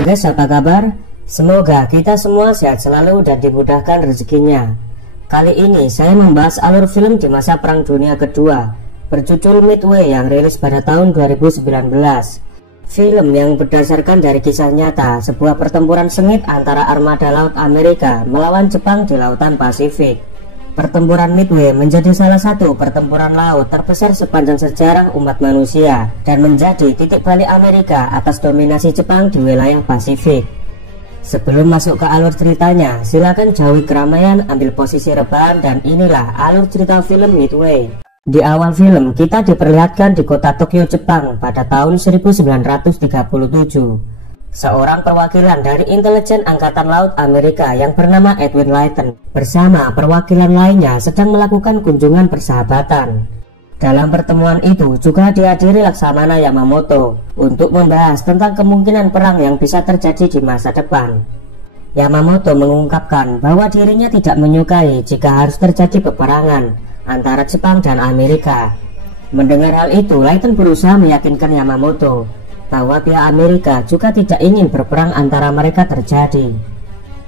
Halo guys, apa kabar? Semoga kita semua sehat selalu dan dimudahkan rezekinya. Kali ini saya membahas alur film di masa Perang Dunia Kedua berjudul Midway yang rilis pada tahun 2019. Film yang berdasarkan dari kisah nyata sebuah pertempuran sengit antara armada laut Amerika melawan Jepang di lautan Pasifik. Pertempuran Midway menjadi salah satu pertempuran laut terbesar sepanjang sejarah umat manusia dan menjadi titik balik Amerika atas dominasi Jepang di wilayah Pasifik. Sebelum masuk ke alur ceritanya, silakan jauhi keramaian, ambil posisi rebahan, dan inilah alur cerita film Midway. Di awal film kita diperlihatkan di kota Tokyo, Jepang pada tahun 1937. Seorang perwakilan dari intelijen Angkatan Laut Amerika yang bernama Edwin Layton bersama perwakilan lainnya sedang melakukan kunjungan persahabatan. Dalam pertemuan itu juga dihadiri Laksamana Yamamoto untuk membahas tentang kemungkinan perang yang bisa terjadi di masa depan. Yamamoto mengungkapkan bahwa dirinya tidak menyukai jika harus terjadi peperangan antara Jepang dan Amerika. Mendengar hal itu, Layton berusaha meyakinkan Yamamoto bahwa pihak Amerika juga tidak ingin berperang antara mereka terjadi.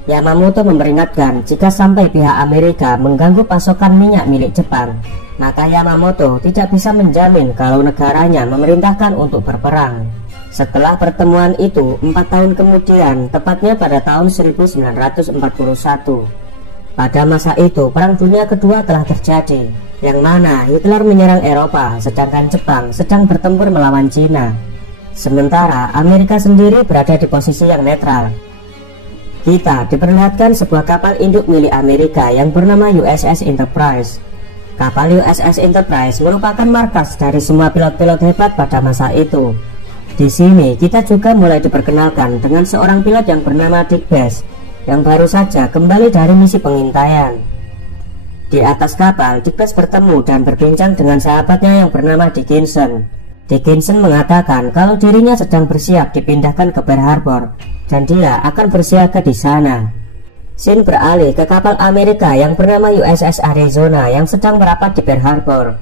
Yamamoto memperingatkan jika sampai pihak Amerika mengganggu pasokan minyak milik Jepang, maka Yamamoto tidak bisa menjamin kalau negaranya memerintahkan untuk berperang. Setelah pertemuan itu, 4 tahun kemudian, tepatnya pada tahun 1941, pada masa itu Perang Dunia Kedua telah terjadi, yang mana Hitler menyerang Eropa sedangkan Jepang sedang bertempur melawan Cina. Sementara Amerika sendiri berada di posisi yang netral. Kita diperlihatkan sebuah kapal induk milik Amerika yang bernama USS Enterprise. Kapal USS Enterprise merupakan markas dari semua pilot-pilot hebat pada masa itu. Di sini kita juga mulai diperkenalkan dengan seorang pilot yang bernama Dick Bass yang baru saja kembali dari misi pengintaian. Di atas kapal, Dick Bass bertemu dan berbincang dengan sahabatnya yang bernama Dickinson. Dickinson mengatakan kalau dirinya sedang bersiap dipindahkan ke Pearl Harbor dan dia akan bersiaga di sana. Scene beralih ke kapal Amerika yang bernama USS Arizona yang sedang merapat di Pearl Harbor.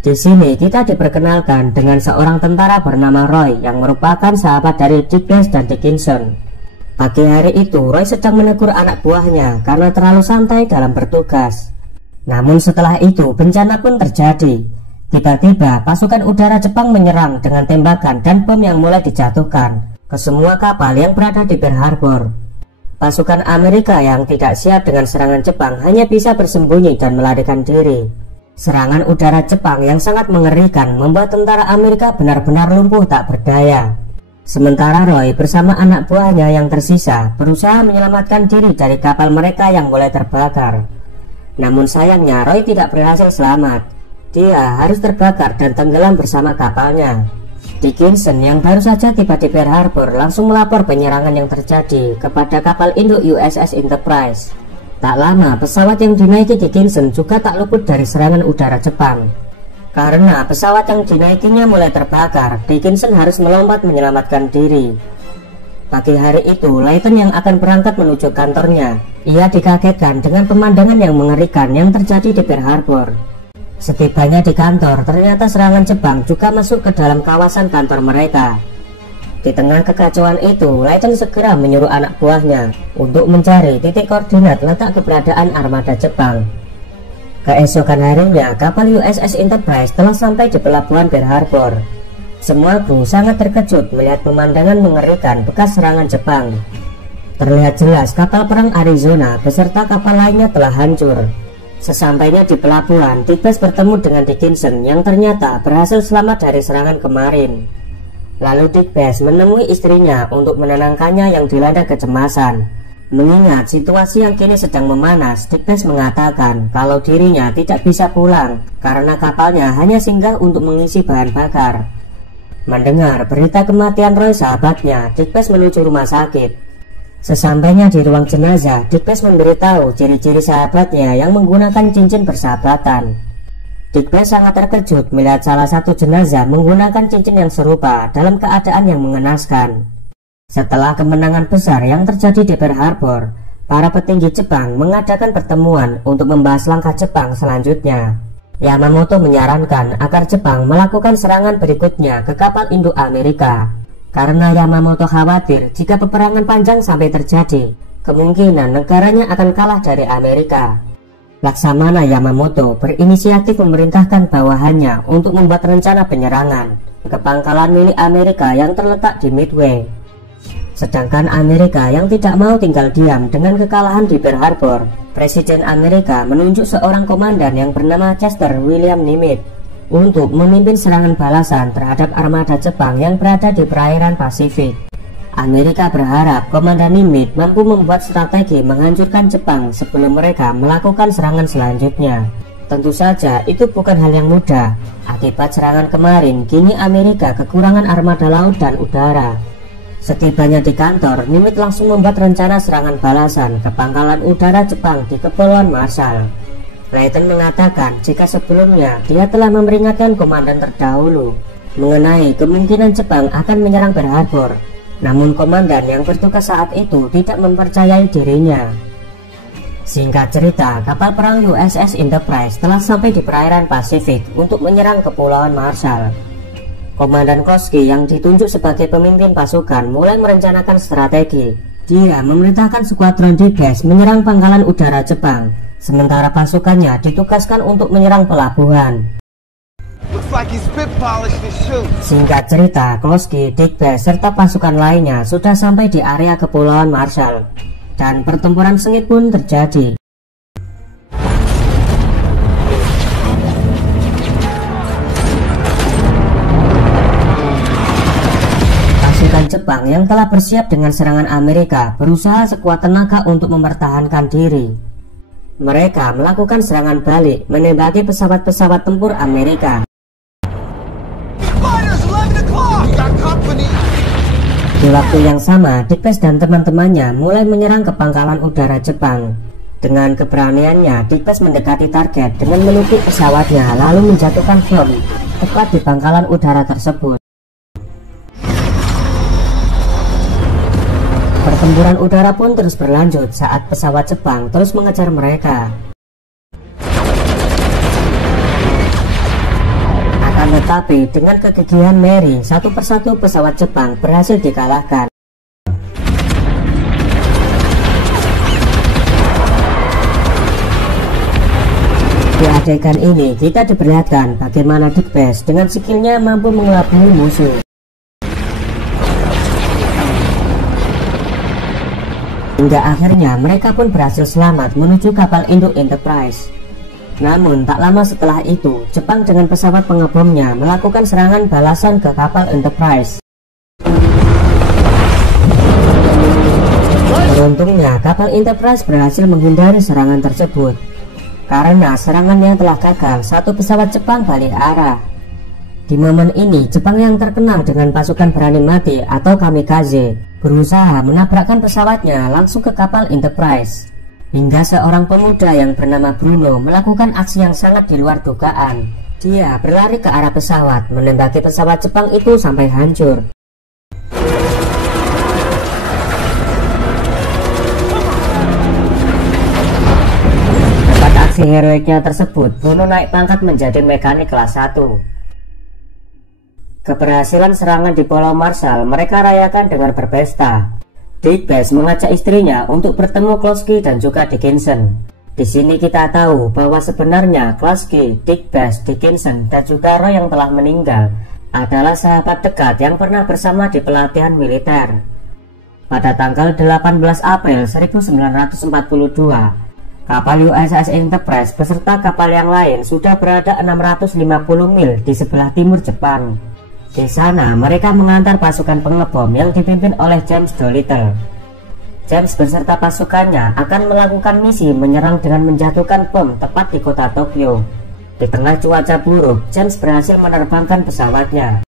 Di sini kita diperkenalkan dengan seorang tentara bernama Roy yang merupakan sahabat dari Dick Bass dan Dickinson. Pagi hari itu Roy sedang menegur anak buahnya karena terlalu santai dalam bertugas. Namun setelah itu bencana pun terjadi. Tiba-tiba pasukan udara Jepang menyerang dengan tembakan dan bom yang mulai dijatuhkan ke semua kapal yang berada di Pearl Harbor. Pasukan Amerika yang tidak siap dengan serangan Jepang hanya bisa bersembunyi dan melarikan diri. Serangan udara Jepang yang sangat mengerikan membuat tentara Amerika benar-benar lumpuh tak berdaya. Sementara Roy bersama anak buahnya yang tersisa berusaha menyelamatkan diri dari kapal mereka yang mulai terbakar. Namun sayangnya Roy tidak berhasil selamat. Dia harus terbakar dan tenggelam bersama kapalnya. Dickinson yang baru saja tiba di Pearl Harbor langsung melapor penyerangan yang terjadi kepada kapal induk USS Enterprise. Tak lama pesawat yang dinaiki Dickinson juga tak luput dari serangan udara Jepang. Karena pesawat yang dinaikinya mulai terbakar, Dickinson harus melompat menyelamatkan diri. Pagi hari itu, Layton yang akan berangkat menuju kantornya. Ia dikagetkan dengan pemandangan yang mengerikan yang terjadi di Pearl Harbor. Setibanya di kantor, ternyata serangan Jepang juga masuk ke dalam kawasan kantor mereka. Di tengah kekacauan itu, Layton segera menyuruh anak buahnya untuk mencari titik koordinat letak keberadaan armada Jepang. Keesokan harinya, kapal USS Enterprise telah sampai di pelabuhan Pearl Harbor. Semua kru sangat terkejut melihat pemandangan mengerikan bekas serangan Jepang. Terlihat jelas kapal perang Arizona beserta kapal lainnya telah hancur. Sesampainya di pelabuhan, Dick Bass bertemu dengan Dickinson yang ternyata berhasil selamat dari serangan kemarin. Lalu Dick Bass menemui istrinya untuk menenangkannya yang dilanda kecemasan. Mengingat situasi yang kini sedang memanas, Dick Bass mengatakan kalau dirinya tidak bisa pulang karena kapalnya hanya singgah untuk mengisi bahan bakar. Mendengar berita kematian Roy sahabatnya, Dick Bass menuju rumah sakit. Sesampainya di ruang jenazah, Dick Bass memberitahu ciri-ciri sahabatnya yang menggunakan cincin persahabatan. Dick Bass sangat terkejut melihat salah satu jenazah menggunakan cincin yang serupa dalam keadaan yang mengenaskan. Setelah kemenangan besar yang terjadi di Pearl Harbor, para petinggi Jepang mengadakan pertemuan untuk membahas langkah Jepang selanjutnya. Yamamoto menyarankan agar Jepang melakukan serangan berikutnya ke kapal induk Amerika. Karena Yamamoto khawatir jika peperangan panjang sampai terjadi, kemungkinan negaranya akan kalah dari Amerika. Laksamana Yamamoto berinisiatif memerintahkan bawahannya untuk membuat rencana penyerangan ke pangkalan milik Amerika yang terletak di Midway. Sedangkan Amerika yang tidak mau tinggal diam dengan kekalahan di Pearl Harbor, Presiden Amerika menunjuk seorang komandan yang bernama Chester William Nimitz untuk memimpin serangan balasan terhadap armada Jepang yang berada di perairan Pasifik. Amerika berharap Komandan Nimitz mampu membuat strategi menghancurkan Jepang sebelum mereka melakukan serangan selanjutnya. Tentu saja itu bukan hal yang mudah. Akibat serangan kemarin, kini Amerika kekurangan armada laut dan udara. Setibanya di kantor, Nimitz langsung membuat rencana serangan balasan ke pangkalan udara Jepang di Kepulauan Marshall. Layton mengatakan jika sebelumnya dia telah memperingatkan komandan terdahulu mengenai kemungkinan Jepang akan menyerang Pearl Harbor. Namun komandan yang bertugas saat itu tidak mempercayai dirinya. Singkat cerita, kapal perang USS Enterprise telah sampai di perairan Pasifik untuk menyerang Kepulauan Marshall. Komandan Kloski yang ditunjuk sebagai pemimpin pasukan mulai merencanakan strategi. Dia memerintahkan skuadron D-Base menyerang pangkalan udara Jepang, sementara pasukannya ditugaskan untuk menyerang pelabuhan. Singkat cerita, Kloski, D-Base, serta pasukan lainnya sudah sampai di area Kepulauan Marshall, dan pertempuran sengit pun terjadi. Pasukan Jepang yang telah bersiap dengan serangan Amerika berusaha sekuat tenaga untuk mempertahankan diri. Mereka melakukan serangan balik, menembaki pesawat-pesawat tempur Amerika. Di waktu yang sama, D-Base dan teman-temannya mulai menyerang ke pangkalan udara Jepang. Dengan keberaniannya, D-Base mendekati target dengan melukis pesawatnya lalu menjatuhkan bom tepat di pangkalan udara tersebut. Pertempuran udara pun terus berlanjut saat pesawat Jepang terus mengejar mereka. Tetapi dengan kegigihan Mary, satu persatu pesawat Jepang berhasil dikalahkan. Di adegan ini kita diperlihatkan bagaimana D-Base dengan skillnya mampu mengelabui musuh. Hingga akhirnya mereka pun berhasil selamat menuju kapal induk Enterprise. Namun tak lama setelah itu, Jepang dengan pesawat pengebomnya melakukan serangan balasan ke kapal Enterprise. Beruntungnya kapal Enterprise berhasil menghindari serangan tersebut. Karena serangannya telah gagal, satu pesawat Jepang balik arah. Di momen ini, Jepang yang terkenal dengan pasukan berani mati atau kamikaze berusaha menabrakkan pesawatnya langsung ke kapal Enterprise. Hingga seorang pemuda yang bernama Bruno melakukan aksi yang sangat di luar dugaan. Dia berlari ke arah pesawat, menembaki pesawat Jepang itu sampai hancur. Dapat aksi heroiknya tersebut, Bruno naik pangkat menjadi mekanik kelas 1. Keberhasilan serangan di Pulau Marshall mereka rayakan dengan berpesta. D-Base mengajak istrinya untuk bertemu Kloski dan juga Dickinson. Di sini kita tahu bahwa sebenarnya Kloski, D-Base, Dickinson, dan juga Roy yang telah meninggal adalah sahabat dekat yang pernah bersama di pelatihan militer. Pada tanggal 18 April 1942, kapal USS Enterprise beserta kapal yang lain sudah berada 650 mil di sebelah timur Jepang. Di sana mereka mengantar pasukan pengebom yang dipimpin oleh James Doolittle. James beserta pasukannya akan melakukan misi menyerang dengan menjatuhkan bom tepat di kota Tokyo. Di tengah cuaca buruk, James berhasil menerbangkan pesawatnya.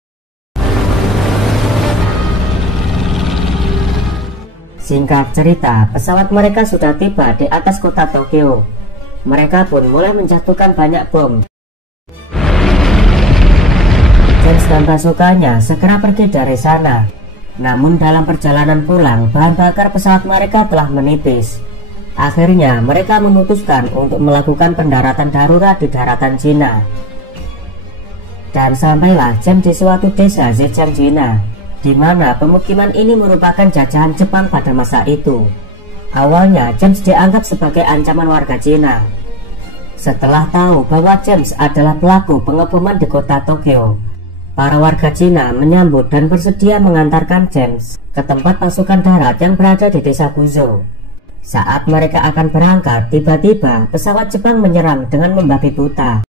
Singkat cerita, pesawat mereka sudah tiba di atas kota Tokyo. Mereka pun mulai menjatuhkan banyak bom. James dan pasukannya segera pergi dari sana. Namun dalam perjalanan pulang, bahan bakar pesawat mereka telah menipis. Akhirnya mereka memutuskan untuk melakukan pendaratan darurat di daratan Cina. Dan sampailah James di suatu desa Zhejiang, Cina. di mana pemukiman ini merupakan jajahan Jepang pada masa itu. Awalnya James dianggap sebagai ancaman warga Cina. Setelah tahu bahwa James adalah pelaku pengeboman di kota Tokyo, para warga Cina menyambut dan bersedia mengantarkan James ke tempat pasukan darat yang berada di desa Guzo. Saat mereka akan berangkat, tiba-tiba pesawat Jepang menyerang dengan membabi buta.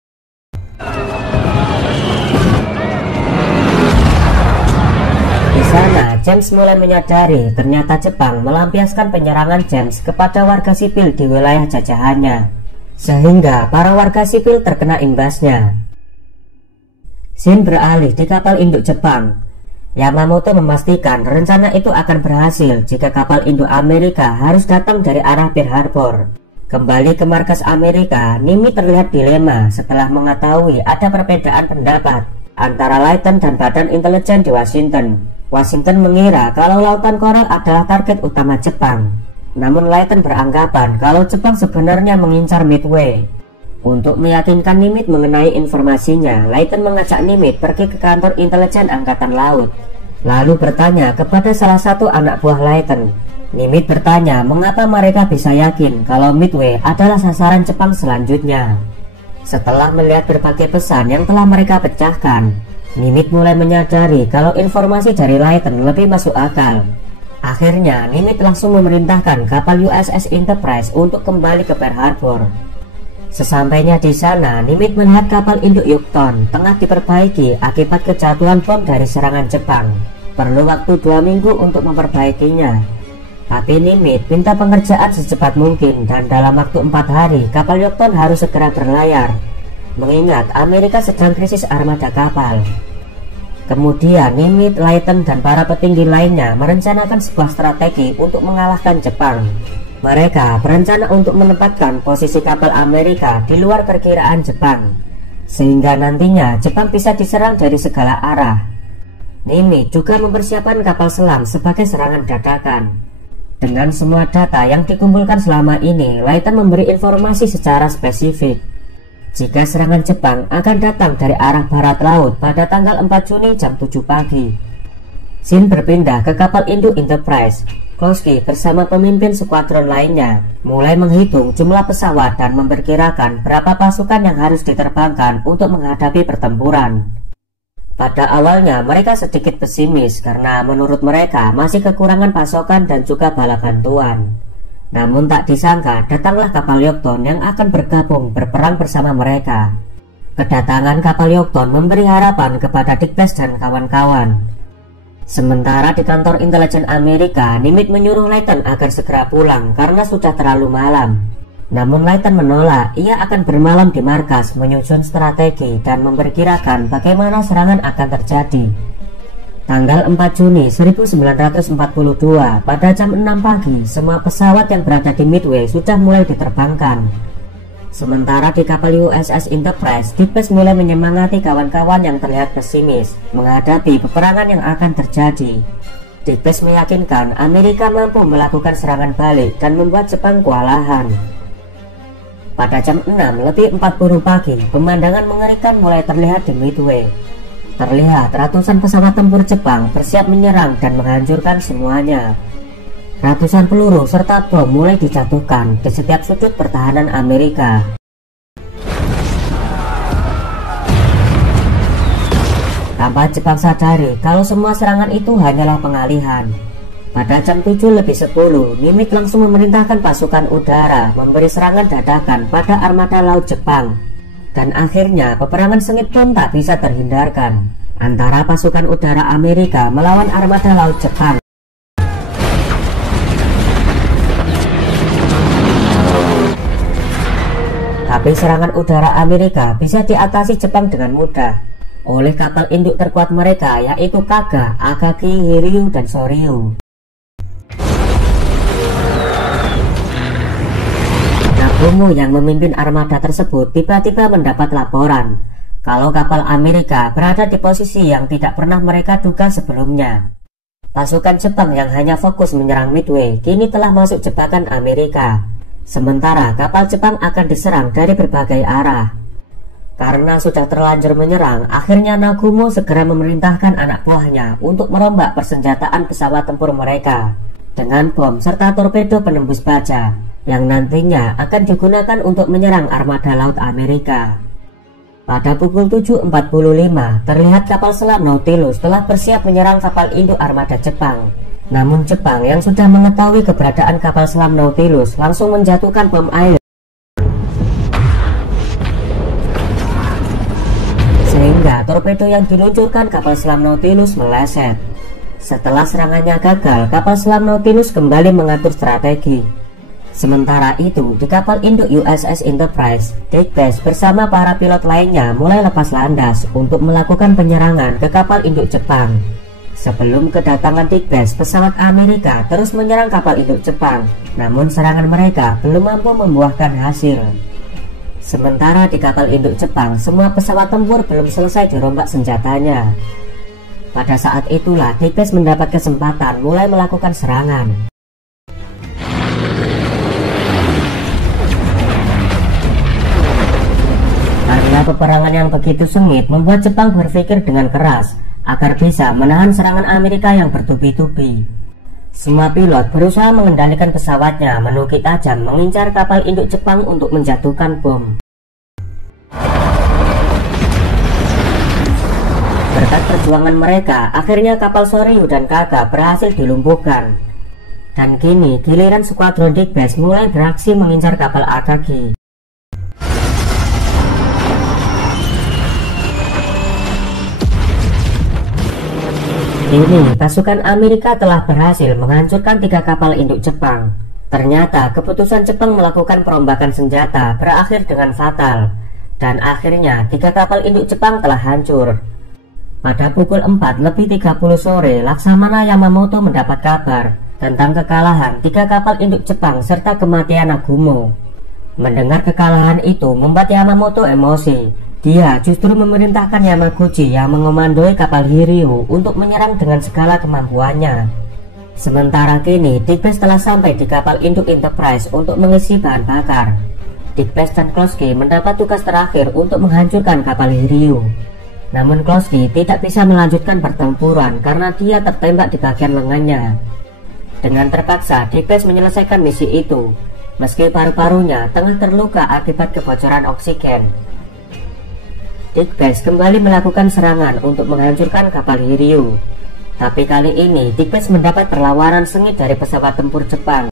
Di sana, James mulai menyadari ternyata Jepang melampiaskan penyerangan James kepada warga sipil di wilayah jajahannya, sehingga para warga sipil terkena imbasnya. Shin beralih di kapal induk Jepang. Yamamoto memastikan rencana itu akan berhasil jika kapal induk Amerika harus datang dari arah Pearl Harbor. Kembali ke markas Amerika, Nimitz terlihat dilema setelah mengetahui ada perbedaan pendapat antara Layton dan Badan Intelijen di Washington. Washington mengira kalau Lautan Coral adalah target utama Jepang. Namun Layton beranggapan kalau Jepang sebenarnya mengincar Midway. Untuk meyakinkan Nimitz mengenai informasinya, Layton mengajak Nimitz pergi ke kantor intelijen Angkatan Laut, lalu bertanya kepada salah satu anak buah Layton. Nimitz bertanya mengapa mereka bisa yakin kalau Midway adalah sasaran Jepang selanjutnya. Setelah melihat berbagai pesan yang telah mereka pecahkan, Nimitz mulai menyadari kalau informasi dari Layton lebih masuk akal. Akhirnya Nimitz langsung memerintahkan kapal USS Enterprise untuk kembali ke Pearl Harbor. Sesampainya di sana, Nimitz melihat kapal induk Yukon tengah diperbaiki akibat kejatuhan bom dari serangan Jepang. Perlu waktu 2 minggu untuk memperbaikinya. Tapi Nimitz minta pengerjaan secepat mungkin dan dalam waktu 4 hari kapal Yukon harus segera berlayar, mengingat Amerika sedang krisis armada kapal. Kemudian Nimitz, Layton, dan para petinggi lainnya merencanakan sebuah strategi untuk mengalahkan Jepang. Mereka berencana untuk menempatkan posisi kapal Amerika di luar perkiraan Jepang, sehingga nantinya Jepang bisa diserang dari segala arah. Nimitz juga mempersiapkan kapal selam sebagai serangan dadakan. Dengan semua data yang dikumpulkan selama ini, Layton memberi informasi secara spesifik. Jika serangan Jepang akan datang dari arah barat laut pada tanggal 4 Juni jam 7 pagi. Shin berpindah ke kapal induk Enterprise. Kowski bersama pemimpin skuadron lainnya mulai menghitung jumlah pesawat dan memperkirakan berapa pasukan yang harus diterbangkan untuk menghadapi pertempuran. Pada awalnya mereka sedikit pesimis karena menurut mereka masih kekurangan pasokan dan juga bala bantuan. Namun tak disangka datanglah kapal Yukon yang akan bergabung berperang bersama mereka. Kedatangan kapal Yukon memberi harapan kepada Dick Best dan kawan-kawan. Sementara di kantor intelijen Amerika, Nimitz menyuruh Layton agar segera pulang karena sudah terlalu malam. Namun Layton menolak, ia akan bermalam di markas menyusun strategi dan memperkirakan bagaimana serangan akan terjadi. Tanggal 4 Juni 1942 pada jam 6 pagi, semua pesawat yang berada di Midway sudah mulai diterbangkan. Sementara di kapal USS Enterprise, Dick Best mulai menyemangati kawan-kawan yang terlihat pesimis menghadapi peperangan yang akan terjadi. Dick Best meyakinkan Amerika mampu melakukan serangan balik dan membuat Jepang kewalahan. Pada jam 6:40 pagi, pemandangan mengerikan mulai terlihat di Midway. Terlihat ratusan pesawat tempur Jepang bersiap menyerang dan menghancurkan semuanya. Ratusan peluru serta bom mulai dijatuhkan di setiap sudut pertahanan Amerika. Tanpa Jepang sadari kalau semua serangan itu hanyalah pengalihan. Pada jam 7:10, Nimitz langsung memerintahkan pasukan udara memberi serangan dadakan pada armada laut Jepang. Dan akhirnya peperangan sengit pun tak bisa terhindarkan antara pasukan udara Amerika melawan armada laut Jepang. Tapi serangan udara Amerika bisa diatasi Jepang dengan mudah oleh kapal induk terkuat mereka, yaitu Kaga, Akagi, Hiryu, dan Soryu. Nagumo yang memimpin armada tersebut tiba-tiba mendapat laporan kalau kapal Amerika berada di posisi yang tidak pernah mereka duga sebelumnya. Pasukan Jepang yang hanya fokus menyerang Midway kini telah masuk jebakan Amerika. Sementara kapal Jepang akan diserang dari berbagai arah. Karena sudah terlanjur menyerang, akhirnya Nagumo segera memerintahkan anak buahnya untuk merombak persenjataan pesawat tempur mereka dengan bom serta torpedo penembus baja yang nantinya akan digunakan untuk menyerang armada laut Amerika. Pada pukul 7.45, terlihat kapal selam Nautilus telah bersiap menyerang kapal induk armada Jepang. Namun Jepang yang sudah mengetahui keberadaan kapal selam Nautilus langsung menjatuhkan bom air, sehingga torpedo yang diluncurkan kapal selam Nautilus meleset. Setelah serangannya gagal, kapal selam Nautilus kembali mengatur strategi. Sementara itu, di kapal induk USS Enterprise, Dick Bass bersama para pilot lainnya mulai lepas landas untuk melakukan penyerangan ke kapal induk Jepang. Sebelum kedatangan Dick Bass, pesawat Amerika terus menyerang kapal induk Jepang, namun serangan mereka belum mampu membuahkan hasil. Sementara di kapal induk Jepang, semua pesawat tempur belum selesai dirombak senjatanya. Pada saat itulah Dick Bass mendapat kesempatan mulai melakukan serangan. Karena peperangan yang begitu sengit membuat Jepang berpikir dengan keras agar bisa menahan serangan Amerika yang bertubi-tubi. Semua pilot berusaha mengendalikan pesawatnya menukik tajam mengincar kapal induk Jepang untuk menjatuhkan bom. Berkat perjuangan mereka, akhirnya kapal Soryu dan Kaga berhasil dilumpuhkan. Dan kini giliran skuadron Dick Bass mulai beraksi mengincar kapal Akagi. Ini pasukan Amerika telah berhasil menghancurkan 3 kapal induk Jepang. Ternyata keputusan Jepang melakukan perombakan senjata berakhir dengan fatal, dan akhirnya 3 kapal induk Jepang telah hancur. Pada pukul 4:30 sore, Laksamana Yamamoto mendapat kabar tentang kekalahan 3 kapal induk Jepang serta kematian Nagumo. Mendengar kekalahan itu membuat Yamamoto emosi. Dia justru memerintahkan Yamaguchi yang mengomandoi kapal Hiryu untuk menyerang dengan segala kemampuannya. Sementara kini Dick Bass telah sampai di kapal induk Enterprise untuk mengisi bahan bakar. Dick Bass dan Kloski mendapat tugas terakhir untuk menghancurkan kapal Hiryu. Namun Kloski tidak bisa melanjutkan pertempuran karena dia tertembak di bagian lengannya. Dengan terpaksa Dick Bass menyelesaikan misi itu, meski paru-parunya tengah terluka akibat kebocoran oksigen. Dick Bass kembali melakukan serangan untuk menghancurkan kapal Hiryu. Tapi kali ini Dick Bass mendapat perlawanan sengit dari pesawat tempur Jepang.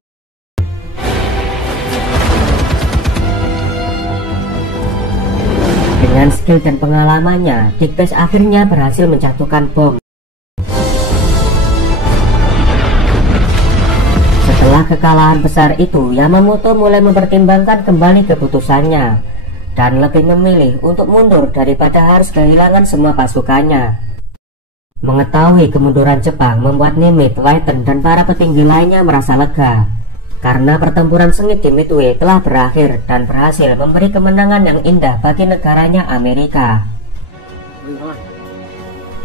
Dengan skill dan pengalamannya, Dick Bass akhirnya berhasil menjatuhkan bom. Setelah kekalahan besar itu, Yamamoto mulai mempertimbangkan kembali keputusannya dan lebih memilih untuk mundur daripada harus kehilangan semua pasukannya. Mengetahui kemunduran Jepang membuat Nimitz, Whiten, dan para petinggi lainnya merasa lega, karena pertempuran sengit di Midway telah berakhir dan berhasil memberi kemenangan yang indah bagi negaranya Amerika.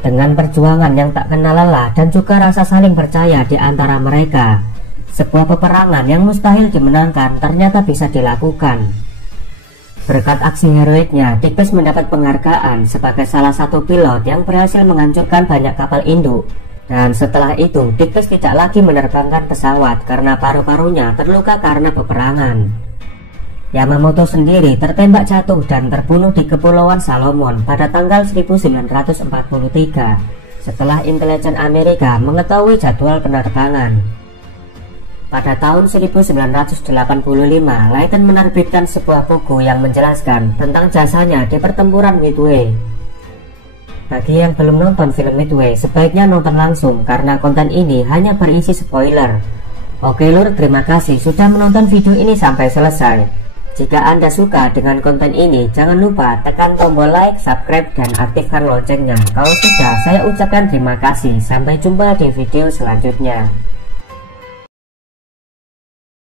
Dengan perjuangan yang tak kenal lelah dan juga rasa saling percaya di antara mereka, sebuah peperangan yang mustahil dimenangkan ternyata bisa dilakukan. Berkat aksi heroiknya, Dick Bass mendapat penghargaan sebagai salah satu pilot yang berhasil menghancurkan banyak kapal induk. Dan setelah itu, Dick Bass tidak lagi menerbangkan pesawat karena paru-parunya terluka karena peperangan. Yamamoto sendiri tertembak jatuh dan terbunuh di Kepulauan Salomon pada tanggal 1943 setelah intelijen Amerika mengetahui jadwal penerbangan. Pada tahun 1985, Leighton menerbitkan sebuah buku yang menjelaskan tentang jasanya di pertempuran Midway. Bagi yang belum nonton film Midway, sebaiknya nonton langsung karena konten ini hanya berisi spoiler. Oke lur, terima kasih sudah menonton video ini sampai selesai. Jika Anda suka dengan konten ini, jangan lupa tekan tombol like, subscribe, dan aktifkan loncengnya. Kalau sudah, saya ucapkan terima kasih. Sampai jumpa di video selanjutnya.